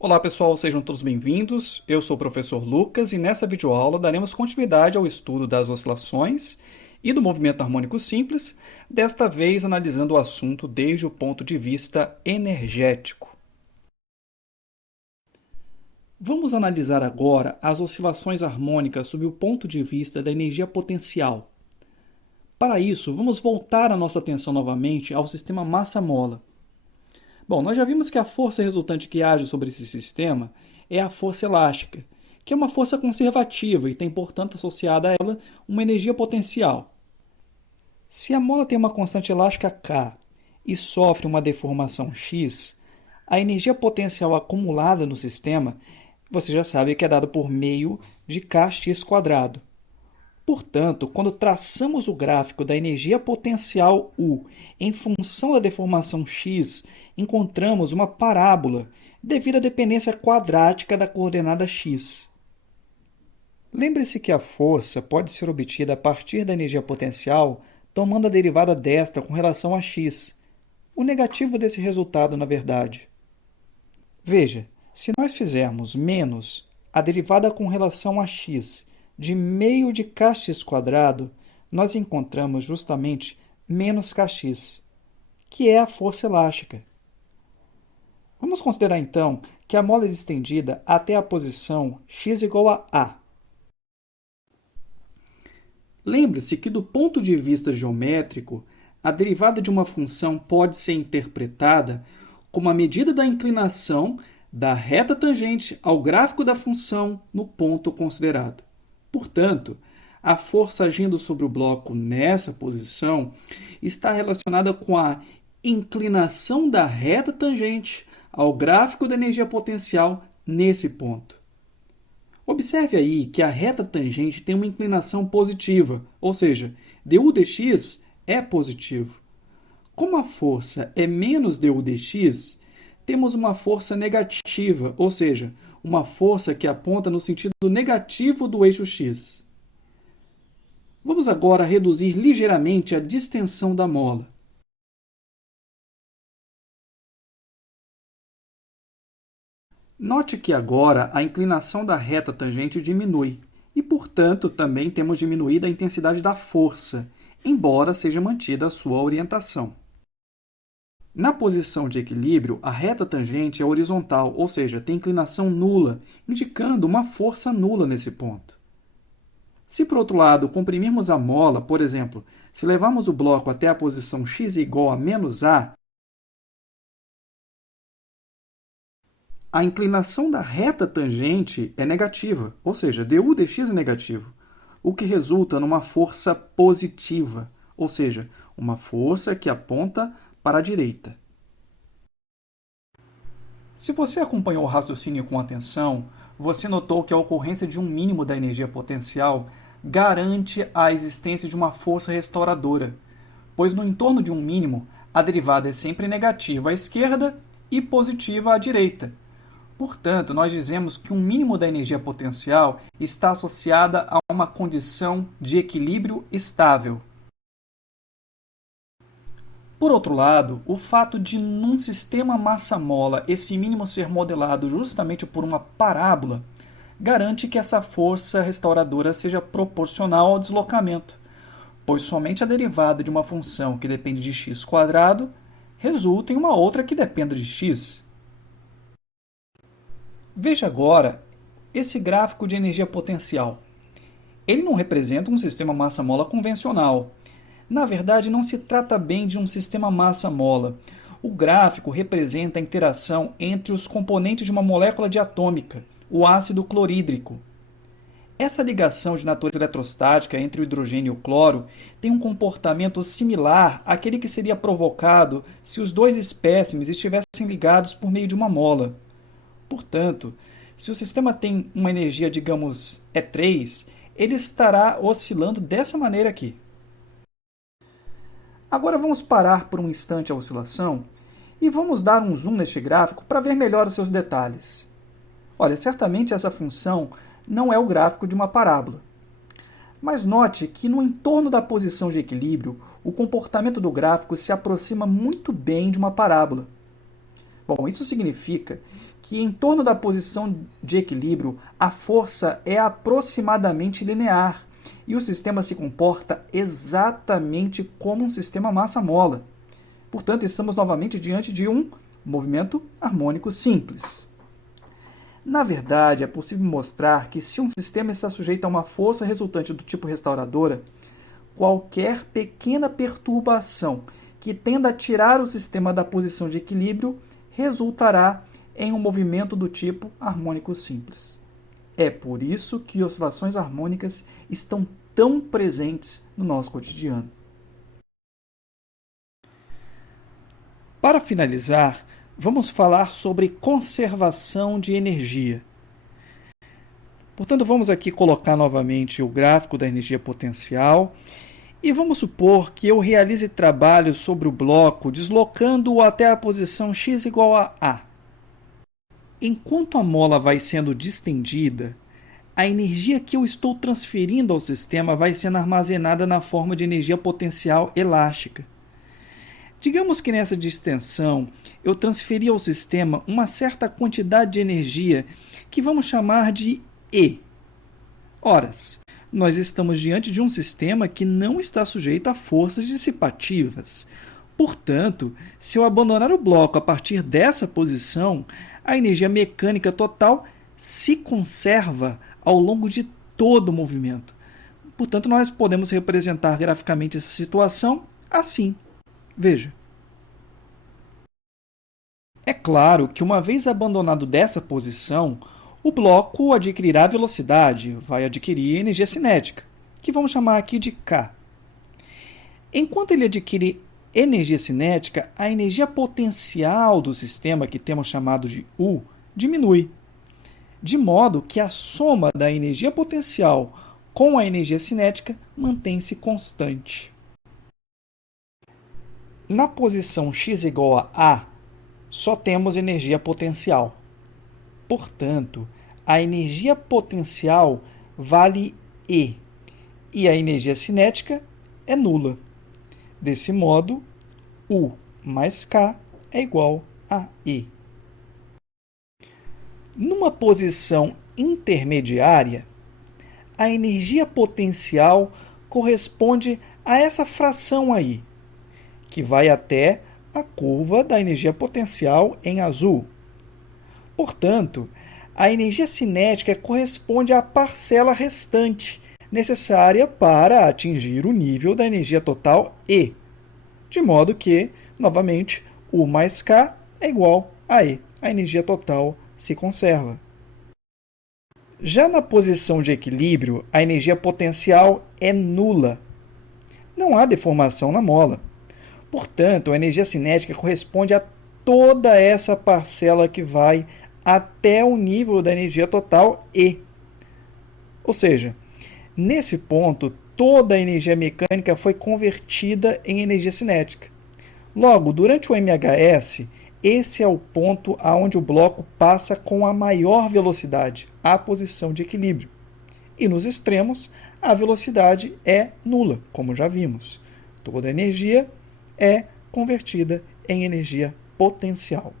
Olá pessoal, sejam todos bem-vindos. Eu sou o professor Lucas e nessa videoaula daremos continuidade ao estudo das oscilações e do movimento harmônico simples, desta vez analisando o assunto desde o ponto de vista energético. Vamos analisar agora as oscilações harmônicas sob o ponto de vista da energia potencial. Para isso, vamos voltar a nossa atenção novamente ao sistema massa-mola. Bom, nós já vimos que a força resultante que age sobre esse sistema é a força elástica, que é uma força conservativa e tem, portanto, associada a ela uma energia potencial. Se a mola tem uma constante elástica K e sofre uma deformação x, a energia potencial acumulada no sistema, você já sabe que é dada por meio de kx². Portanto, quando traçamos o gráfico da energia potencial U em função da deformação x, encontramos uma parábola devido à dependência quadrática da coordenada x. Lembre-se que a força pode ser obtida a partir da energia potencial tomando a derivada desta com relação a x, o negativo desse resultado, na verdade. Veja, se nós fizermos menos a derivada com relação a x de meio de kx², nós encontramos justamente menos kx, que é a força elástica. Vamos considerar então que a mola é estendida até a posição x igual a A. Lembre-se que do ponto de vista geométrico, a derivada de uma função pode ser interpretada como a medida da inclinação da reta tangente ao gráfico da função no ponto considerado. Portanto, a força agindo sobre o bloco nessa posição está relacionada com a inclinação da reta tangente ao gráfico da energia potencial nesse ponto. Observe aí que a reta tangente tem uma inclinação positiva, ou seja, du dx é positivo. Como a força é menos du dx, temos uma força negativa, ou seja, uma força que aponta no sentido negativo do eixo x. Vamos agora reduzir ligeiramente a distensão da mola. Note que agora a inclinação da reta tangente diminui e, portanto, também temos diminuído a intensidade da força, embora seja mantida a sua orientação. Na posição de equilíbrio, a reta tangente é horizontal, ou seja, tem inclinação nula, indicando uma força nula nesse ponto. Se, por outro lado, comprimirmos a mola, por exemplo, se levarmos o bloco até a posição x igual a menos A, a inclinação da reta tangente é negativa, ou seja, du dx é negativo, o que resulta numa força positiva, ou seja, uma força que aponta para a direita. Se você acompanhou o raciocínio com atenção, você notou que a ocorrência de um mínimo da energia potencial garante a existência de uma força restauradora, pois no entorno de um mínimo, a derivada é sempre negativa à esquerda e positiva à direita. Portanto, nós dizemos que um mínimo da energia potencial está associada a uma condição de equilíbrio estável. Por outro lado, o fato de, num sistema massa-mola, esse mínimo ser modelado justamente por uma parábola, garante que essa força restauradora seja proporcional ao deslocamento, pois somente a derivada de uma função que depende de x² resulta em uma outra que dependa de x. Veja agora esse gráfico de energia potencial. Ele não representa um sistema massa-mola convencional. Na verdade, não se trata bem de um sistema massa-mola. O gráfico representa a interação entre os componentes de uma molécula diatômica, o ácido clorídrico. Essa ligação de natureza eletrostática entre o hidrogênio e o cloro tem um comportamento similar àquele que seria provocado se os dois espécimes estivessem ligados por meio de uma mola. Portanto, se o sistema tem uma energia, digamos, E3, ele estará oscilando dessa maneira aqui. Agora vamos parar por um instante a oscilação e vamos dar um zoom neste gráfico para ver melhor os seus detalhes. Olha, certamente essa função não é o gráfico de uma parábola. Mas note que no entorno da posição de equilíbrio, o comportamento do gráfico se aproxima muito bem de uma parábola. Bom, isso significa que em torno da posição de equilíbrio, a força é aproximadamente linear e o sistema se comporta exatamente como um sistema massa-mola. Portanto, estamos novamente diante de um movimento harmônico simples. Na verdade, é possível mostrar que se um sistema está sujeito a uma força resultante do tipo restauradora, qualquer pequena perturbação que tenda a tirar o sistema da posição de equilíbrio resultará em um movimento do tipo harmônico simples. É por isso que oscilações harmônicas estão tão presentes no nosso cotidiano. Para finalizar, vamos falar sobre conservação de energia. Portanto, vamos aqui colocar novamente o gráfico da energia potencial e vamos supor que eu realize trabalho sobre o bloco deslocando-o até a posição x igual a A. Enquanto a mola vai sendo distendida, a energia que eu estou transferindo ao sistema vai sendo armazenada na forma de energia potencial elástica. Digamos que nessa distensão eu transferi ao sistema uma certa quantidade de energia que vamos chamar de E. Horas, nós estamos diante de um sistema que não está sujeito a forças dissipativas. Portanto, se eu abandonar o bloco a partir dessa posição, a energia mecânica total se conserva ao longo de todo o movimento. Portanto, nós podemos representar graficamente essa situação assim. Veja. É claro que uma vez abandonado dessa posição, o bloco adquirirá velocidade, vai adquirir energia cinética, que vamos chamar aqui de K. Enquanto ele adquire energia cinética, a energia potencial do sistema, que temos chamado de U, diminui, de modo que a soma da energia potencial com a energia cinética mantém-se constante. Na posição x igual a A, só temos energia potencial. Portanto, a energia potencial vale E e a energia cinética é nula. Desse modo, U mais K é igual a E. Numa posição intermediária, a energia potencial corresponde a essa fração aí, que vai até a curva da energia potencial em azul. Portanto, a energia cinética corresponde à parcela restante, necessária para atingir o nível da energia total E, de modo que, novamente, U mais K é igual a E. A energia total se conserva. Já na posição de equilíbrio, a energia potencial é nula. Não há deformação na mola. Portanto, a energia cinética corresponde a toda essa parcela que vai até o nível da energia total E. Ou seja, nesse ponto, toda a energia mecânica foi convertida em energia cinética. Logo, durante o MHS, esse é o ponto onde o bloco passa com a maior velocidade, a posição de equilíbrio. E nos extremos, a velocidade é nula, como já vimos. Toda a energia é convertida em energia potencial.